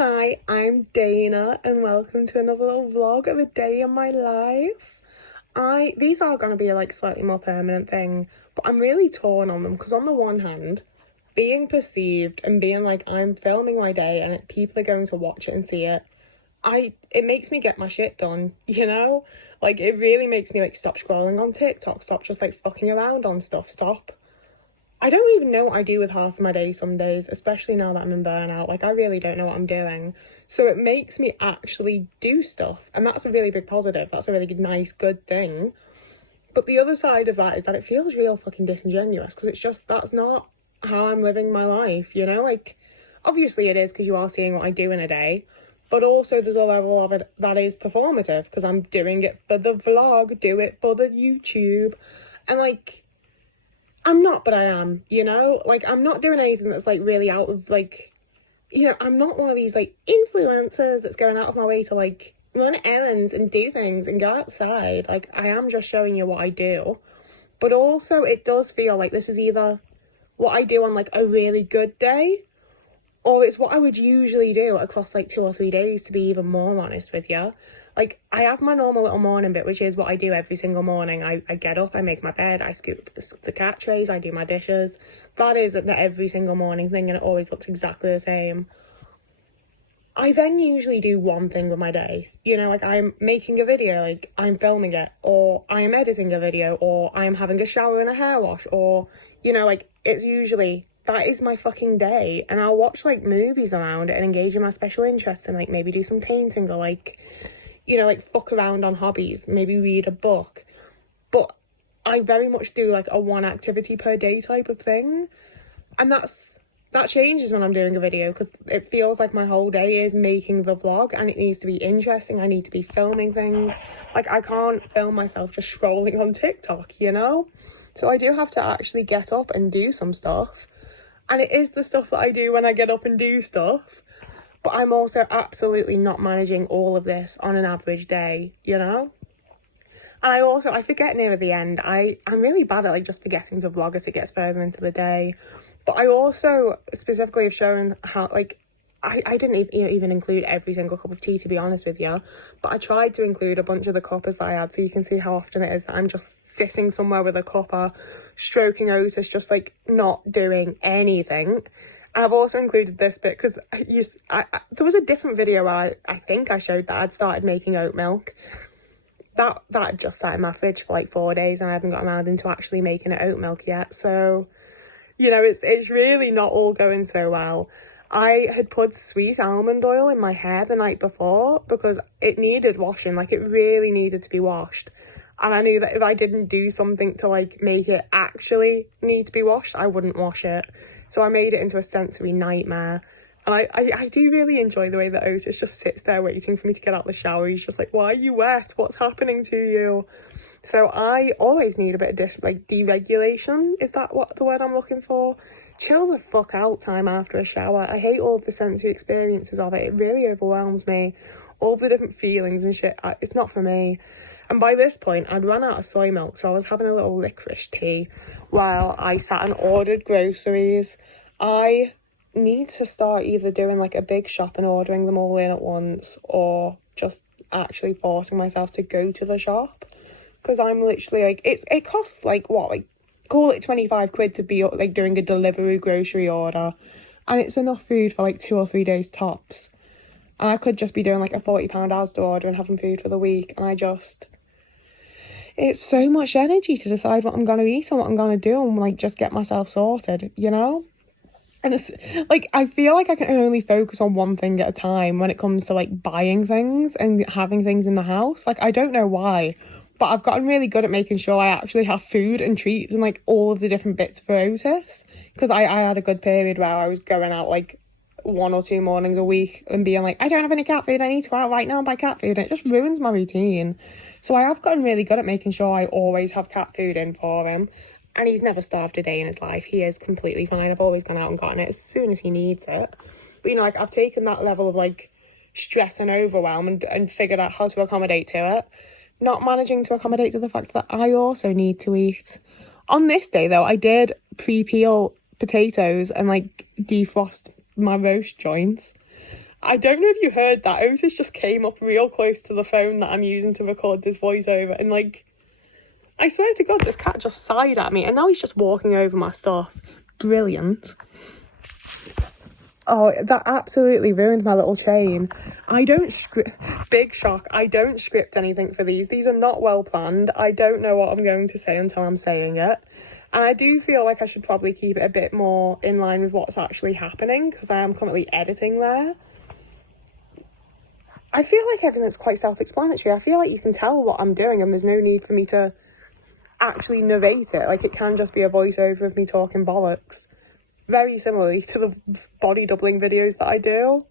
Hi, I'm Dana and welcome to another little vlog of a day in my life. These are going to be a slightly more permanent thing, but I'm really torn on them because on the one hand, being perceived and being like I'm filming my day and people are going to watch it and see it, it makes me get my shit done, you know? It really makes me stop scrolling on TikTok, stop just fucking around on stuff, stop. I don't even know what I do with half of my day some days, especially now that I'm in burnout. I really don't know what I'm doing. So it makes me actually do stuff. And that's a really big positive. That's a really good, nice, good thing. But the other side of that is that it feels real fucking disingenuous because that's not how I'm living my life, you know? Obviously it is because you are seeing what I do in a day. But also there's a level of it that is performative because I'm doing it for the vlog, do it for the YouTube. And I'm not, but I am, you know? I'm not doing anything that's, really out of, I'm not one of these, influencers that's going out of my way to, run errands and do things and go outside. I am just showing you what I do. But also, it does feel like this is either what I do on, a really good day, or it's what I would usually do across, 2 or 3 days, to be even more honest with you. I have my normal little morning bit, which is what I do every single morning. I get up, I make my bed, I scoop the cat trays, I do my dishes. That is an every single morning thing, and it always looks exactly the same. I then usually do one thing with my day. You know, I'm making a video, I'm filming it, or I'm editing a video, or I'm having a shower and a hair wash, or, you know, it's usually... that is my fucking day, and I'll watch movies around it and engage in my special interests and maybe do some painting or fuck around on hobbies, maybe read a book. But I very much do a one activity per day type of thing, and that changes when I'm doing a video because it feels like my whole day is making the vlog and it needs to be interesting. I need to be filming things. I can't film myself just scrolling on TikTok, you know? So I do have to actually get up and do some stuff. And it is the stuff that I do when I get up and do stuff. But I'm also absolutely not managing all of this on an average day, you know? And I forget near the end. I'm really bad at just forgetting to vlog as it gets further into the day. But I also specifically have shown how I didn't even include every single cup of tea, to be honest with you. But I tried to include a bunch of the cuppers that I had so you can see how often it is that I'm just sitting somewhere with a cuppa, stroking Otis, just not doing anything. And I've also included this bit because there was a different video where I think I showed that I'd started making oat milk. That just sat in my fridge for 4 days and I haven't got around into actually making it oat milk yet. So, you know, it's really not all going so well. I had put sweet almond oil in my hair the night before because it needed washing. It really needed to be washed. And I knew that if I didn't do something to make it actually need to be washed, I wouldn't wash it. So I made it into a sensory nightmare. And I do really enjoy the way that Otis just sits there waiting for me to get out of the shower. He's just why are you wet? What's happening to you? So I always need a bit of deregulation. Is that what the word I'm looking for? Chill the fuck out time after a shower. I hate all of the sensory experiences of it. It really overwhelms me. All the different feelings and shit. It's not for me. And by this point, I'd run out of soy milk, so I was having a little licorice tea while I sat and ordered groceries. I need to start either doing a big shop and ordering them all in at once, or just actually forcing myself to go to the shop. Because I'm literally it costs call it 25 quid to be doing a delivery grocery order, and it's enough food for 2 or 3 days tops. And I could just be doing a £40 Asda order and having food for the week, and it's so much energy to decide what I'm going to eat and what I'm going to do and just get myself sorted, you know? And it's I feel like I can only focus on one thing at a time when it comes to buying things and having things in the house. I don't know why, but I've gotten really good at making sure I actually have food and treats and all of the different bits for Otis. Because I had a good period where I was going out 1 or 2 mornings a week and being I don't have any cat food, I need to go out right now and buy cat food. And it just ruins my routine. So I have gotten really good at making sure I always have cat food in for him. And he's never starved a day in his life. He is completely fine. I've always gone out and gotten it as soon as he needs it. But, you know, I've taken that level of, stress and overwhelm and figured out how to accommodate to it. Not managing to accommodate to the fact that I also need to eat. On this day, though, I did pre-peel potatoes and, defrost my roast joints. I don't know if you heard that. Otis just came up real close to the phone that I'm using to record this voiceover, and like, I swear to God, this cat just sighed at me, and now he's just walking over my stuff. Brilliant. Oh, that absolutely ruined my little chain. I don't big shock, I don't script anything for these. These are not well planned. I don't know what I'm going to say until I'm saying it. And I do feel like I should probably keep it a bit more in line with what's actually happening, because I am currently editing there. I feel like everything's quite self-explanatory. I feel like you can tell what I'm doing and there's no need for me to actually narrate it. Like, it can just be a voiceover of me talking bollocks. Very similarly to the body doubling videos that I do.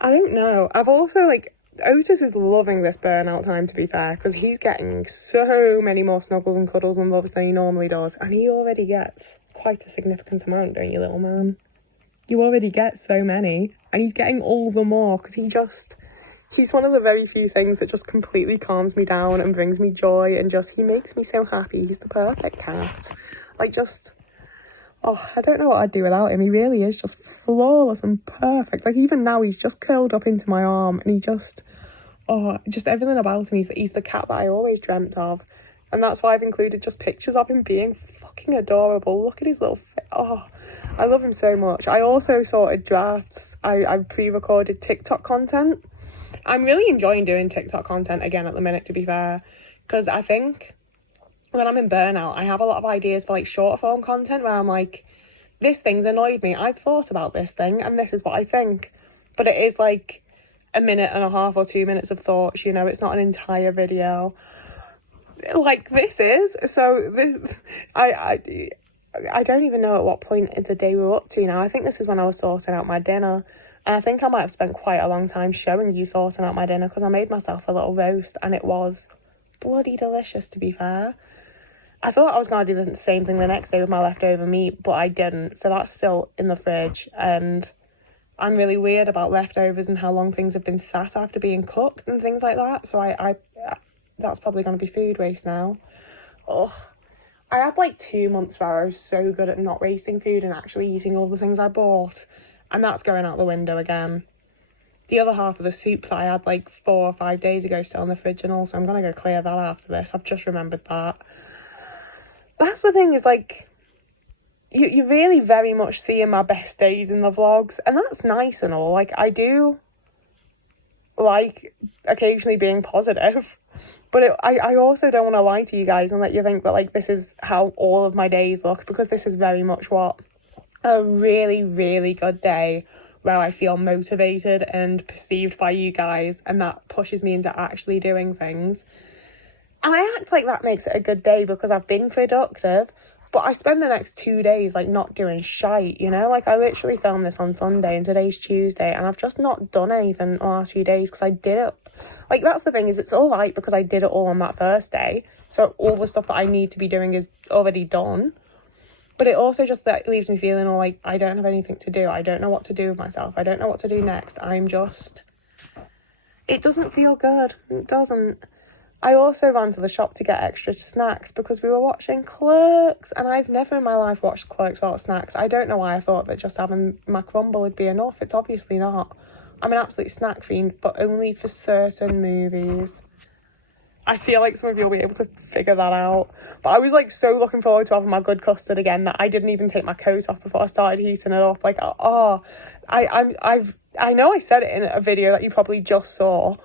I don't know. I've also, like, Otis is loving this burnout time, to be fair, because he's getting so many more snuggles and cuddles and loves than he normally does. And he already gets quite a significant amount, don't you, little man? You already get so many. And he's getting all the more, because he's one of the very few things that just completely calms me down and brings me joy, and just, he makes me so happy. He's the perfect cat. Like, just... oh, I don't know what I'd do without him. He really is just flawless and perfect. Like, even now, he's just curled up into my arm, and he just... oh, just everything about him. He's the cat that I always dreamt of. And that's why I've included just pictures of him being fucking adorable. Look at his little face. Oh, I love him so much. I also sorted drafts. I pre-recorded TikTok content. I'm really enjoying doing TikTok content again at the minute, to be fair. Because I think... when I'm in burnout, I have a lot of ideas for, like, shorter form content where I'm like, this thing's annoyed me. I've thought about this thing and this is what I think. But it is, like, a minute and a half or 2 minutes of thoughts, you know? It's not an entire video like this is. So this, I don't even know at what point in the day we're up to now. I think this is when I was sorting out my dinner. And I think I might have spent quite a long time showing you sorting out my dinner, because I made myself a little roast and it was bloody delicious, to be fair. I thought I was going to do the same thing the next day with my leftover meat, but I didn't. So that's still in the fridge. And I'm really weird about leftovers and how long things have been sat after being cooked and things like that. So I that's probably going to be food waste now. Ugh. I had like 2 months where I was so good at not wasting food and actually eating all the things I bought. And that's going out the window again. The other half of the soup that I had like 4 or 5 days ago still in the fridge and all. So I'm going to go clear that after this. I've just remembered that. That's the thing, is like, you really very much seeing my best days in the vlogs, and that's nice and all. Like, I do like occasionally being positive, but I also don't want to lie to you guys and let you think that, like, this is how all of my days look, because this is very much what a really, really good day where I feel motivated and perceived by you guys, and that pushes me into actually doing things. And I act like that makes it a good day because I've been productive, but I spend the next 2 days, like, not doing shite, you know? Like, I literally filmed this on Sunday and today's Tuesday, and I've just not done anything the last few days because I did it. Like, that's the thing, is it's all right because I did it all on that first day, so all the stuff that I need to be doing is already done. But it also just that leaves me feeling all like, I don't have anything to do. I don't know what to do with myself. I don't know what to do next. It doesn't feel good. It doesn't. I also ran to the shop to get extra snacks because we were watching Clerks, and I've never in my life watched Clerks without snacks. I don't know why I thought that just having my Crumble would be enough. It's obviously not. I'm an absolute snack fiend, but only for certain movies. I feel like some of you will be able to figure that out. But I was, like, so looking forward to having my good custard again that I didn't even take my coat off before I started heating it up. Like, I know I said it in a video that you probably just saw,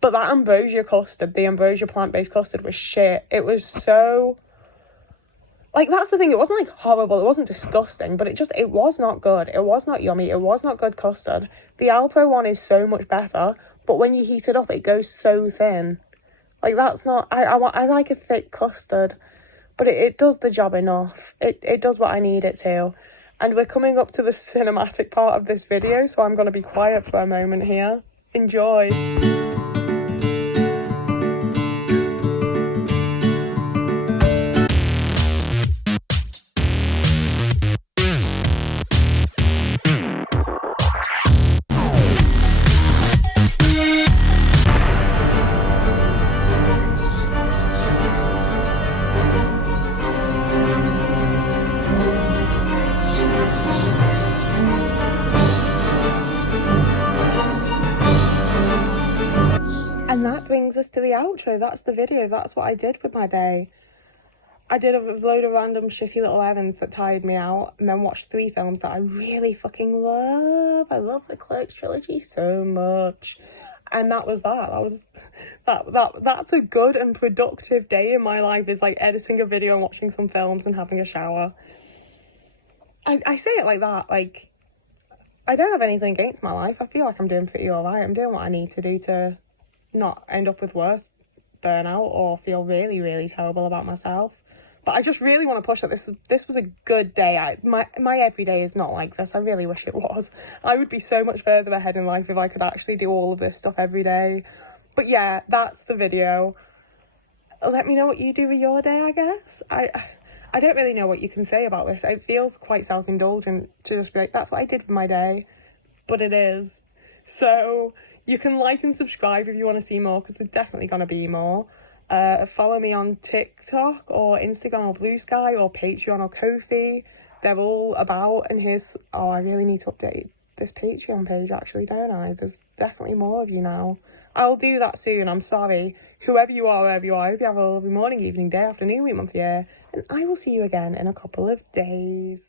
but that ambrosia custard, the ambrosia plant-based custard, was shit. It was so... like, that's the thing. It wasn't, like, horrible. It wasn't disgusting, but it was not good. It was not yummy. It was not good custard. The Alpro one is so much better, but when you heat it up, it goes so thin. Like, that's not... I like a thick custard, but it does the job enough. It does what I need it to. And we're coming up to the cinematic part of this video, so I'm going to be quiet for a moment here. Enjoy. And that brings us to the outro. That's the video. That's what I did with my day. I did a load of random shitty little errands that tired me out, and then watched 3 films that I really fucking love. I love the Clerks trilogy so much. And that was that's a good and productive day in my life, is like editing a video and watching some films and having a shower. I say it like that, like, I don't have anything against my life. I feel like I'm doing pretty alright. I'm doing what I need to do to not end up with worse burnout or feel really, really terrible about myself. But I just really want to push that this was a good day. My everyday is not like this. I really wish it was. I would be so much further ahead in life if I could actually do all of this stuff every day. But yeah, that's the video. Let me know what you do with your day, I guess. I don't really know what you can say about this. It feels quite self-indulgent to just be like, that's what I did with my day. But it is. So you can like and subscribe if you want to see more, because there's definitely going to be more. Follow me on TikTok or Instagram or Blue Sky or Patreon or Ko-fi. They're all about, and here's, oh, I really need to update this Patreon page actually, don't I? There's definitely more of you now. I'll do that soon, I'm sorry. Whoever you are, wherever you are, I hope you have a lovely morning, evening, day, afternoon, week, month, year, and I will see you again in a couple of days.